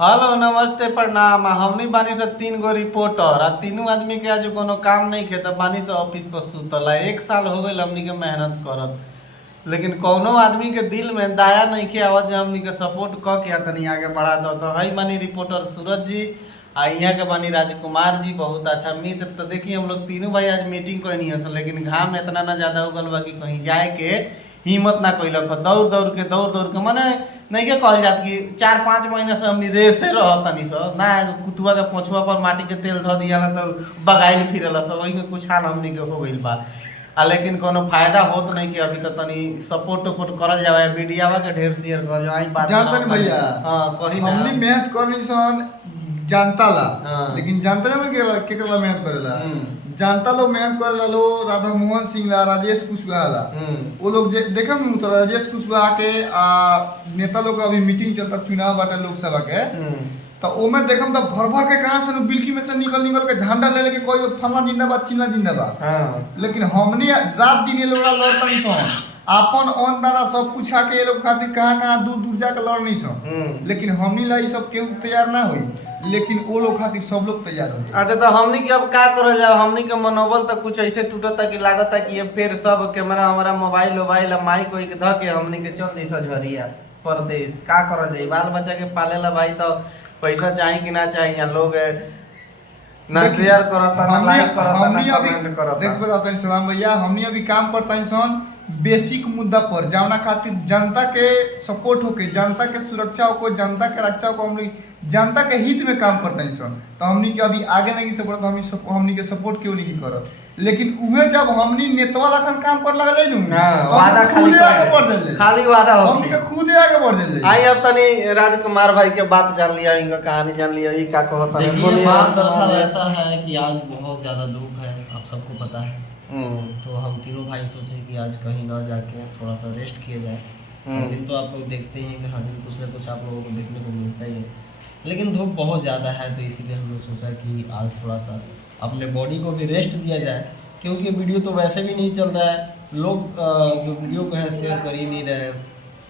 Hello नमस्ते प्रणाम। हमनी बानी से 3 गो रिपोर्टर आ तीनों आदमी के आज कोनो काम नहीं खे त बानी से ऑफिस पर सुतल है। 1 साल हो गई हमनी के मेहनत करत, लेकिन कौनो आदमी के दिल में दया नहीं खे आवत जे हमनी के सपोर्ट क के तनी आगे बढ़ा दो। तो हई बानी रिपोर्टर सूरज जी आ यहाँ के बानी राजकुमार जी, बहुत अच्छा मित्र। तो देखिए हम लोग तीनों भाई आज मीटिंग कैनी है, लेकिन घाम इतना ना ज्यादा हो गल बा कि कहीं जाए के हिम्मत ना कैलक। दौड़ दौड़ के मने नहीं के कहल जात कि 4-5 महीना से हमनी रेसे रहतनी स ना। कुतुआ के पोछुआ पर माटी के तेल धो दिया तो बगाइल फिरल सब, वही के कुछ हाल हमनी के हो गइल बा। लेकिन कोनो फायदा होत नहीं कि अभी तो तनी सपोर्ट उपोर्ट करल जाए, वीडियोवा के ढेर शेयर करल जाए। बात जानतन भैया, हां कही ना हमनी मेहनत करनी सन जनता ला, हाँ। लेकिन जनता ना केकरा मेहनत करेला। जनता लोग मेहनत करेला लो, राधा मोहन सिंह ला, राजेश कुशवाहा ला। वो लोग देखे में तो राजेश कुशवाहा के नेता लोग अभी मीटिंग चलता, चुनाव बाटे लोकसभा के। तो ओमे देखम तो भर भर के कहां से बिल्की में से निकल के झंडा ले लेके कोई फलना जिंदाबाद चिल्ला जिंदाबाद। लेकिन हमनी रात दिन ये लोग लड़तनी सन, आपन अन्न दाना सब कुछ आके ये लोग खातिर कहां दूर दूर जाके लड़नी सन। लेकिन हमनी ला सब केहू तैयार ना हुई, लेकिन वो लोग खातिर सब लोग तैयार हो। अच्छा, तो हमनी के अब का करल जाए? हमनी के मनोबल तो कुछ ऐसे टूटता कि लागता कि ये फिर सब कैमरा हमारा मोबाइल माइक कोई ध के हमनी के चल दी सझरिया परदेश। का करल जाए? बाल बच्चा के पालेला भाई, तो पैसा चाहिए कि ना चाहिए? लोग ना शेयर करता ना लाइक करता ना कमेंट करता। देख बताते हैं सलाम भैया, हमनी अभी काम करता हैं सन बेसिक मुद्दा पर, जवना खातिर जनता के सपोर्ट होके, जनता के सुरक्षा को, जनता के रक्षा को, हमनी जनता के हित में काम करता हैं सन। तो हमनी के अभी आगे नहीं सपोर्ट, हमनी के सपोर्ट क्यों नहीं करत। लेकिन उहे जब हमनी नेतवा लखन काम कर लगले नु, वादा खाली आगे बढ़ देले, खाली वादा हो, हमनी के खुद आगे बढ़ देले। आई अब तनी राजकुमार भाई के बात जान लिया, इनका कहानी जान लिया, ई का कहत है। देखिए बात दरअसल ऐसा है कि आज बहुत ज़्यादा धूप है, आप सबको पता है। तो हम तीनों भाई सोचे कि आज कहीं ना जाके थोड़ा सा रेस्ट किया जाए। दिन तो आप लोग देखते हैं कि हर दिन कुछ ना कुछ आप लोगों को देखने को मिलता ही है, लेकिन धूप बहुत ज़्यादा है। तो इसीलिए हम लोग सोचा कि आज थोड़ा सा अपने बॉडी को भी रेस्ट दिया जाए, क्योंकि वीडियो तो वैसे भी नहीं चल रहा है। लोग जो वीडियो को है शेयर कर ही नहीं रहे,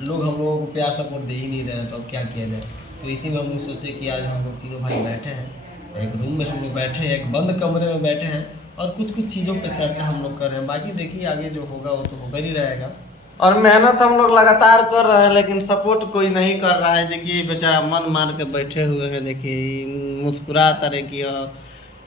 लोग हम लोगों को प्यार सपोर्ट दे ही नहीं रहे, तो अब क्या किया जाए। तो इसी में हम लोग सोचे कि आज हम लोग तीनों भाई बैठे हैं, एक रूम में हम लोग बैठे हैं, एक बंद कमरे में बैठे हैं और कुछ चीज़ों पे चर्चा हम लोग कर रहे हैं। बाकी देखिए आगे जो होगा वो तो होकर ही रहेगा। और मेहनत हम लोग लगातार कर रहे हैं, लेकिन सपोर्ट कोई नहीं कर रहा है। देखिए बेचारा मन मार के बैठे हुए हैं, देखिए मुस्कुरा तरह की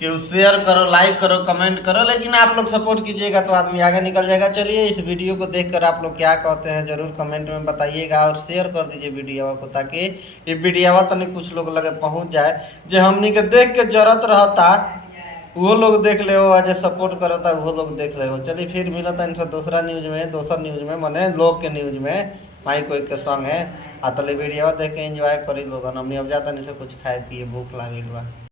कि शेयर करो, लाइक करो, कमेंट करो, लेकिन आप लोग सपोर्ट कीजिएगा तो आदमी आगे निकल जाएगा। चलिए इस वीडियो को देखकर आप लोग क्या कहते हैं जरूर कमेंट में बताइएगा, और शेयर कर दीजिए वीडियो को, ताकि ये वीडियो तनिक कुछ लोग लगे पहुंच जाए, जो हमनी के देख के जरूरत रहता वो लोग देख ले हो, आज सपोर्ट करता वो लोग देख ले हो। चलिए फिर मिलता इनसे दूसरा न्यूज में मने लोग के न्यूज में माई कोई के संग है। तले वीडियो देख के एंजॉय करी लोगन। हमनी अब जाता नहीं से कुछ खाए पिए, भूख लागिल बा।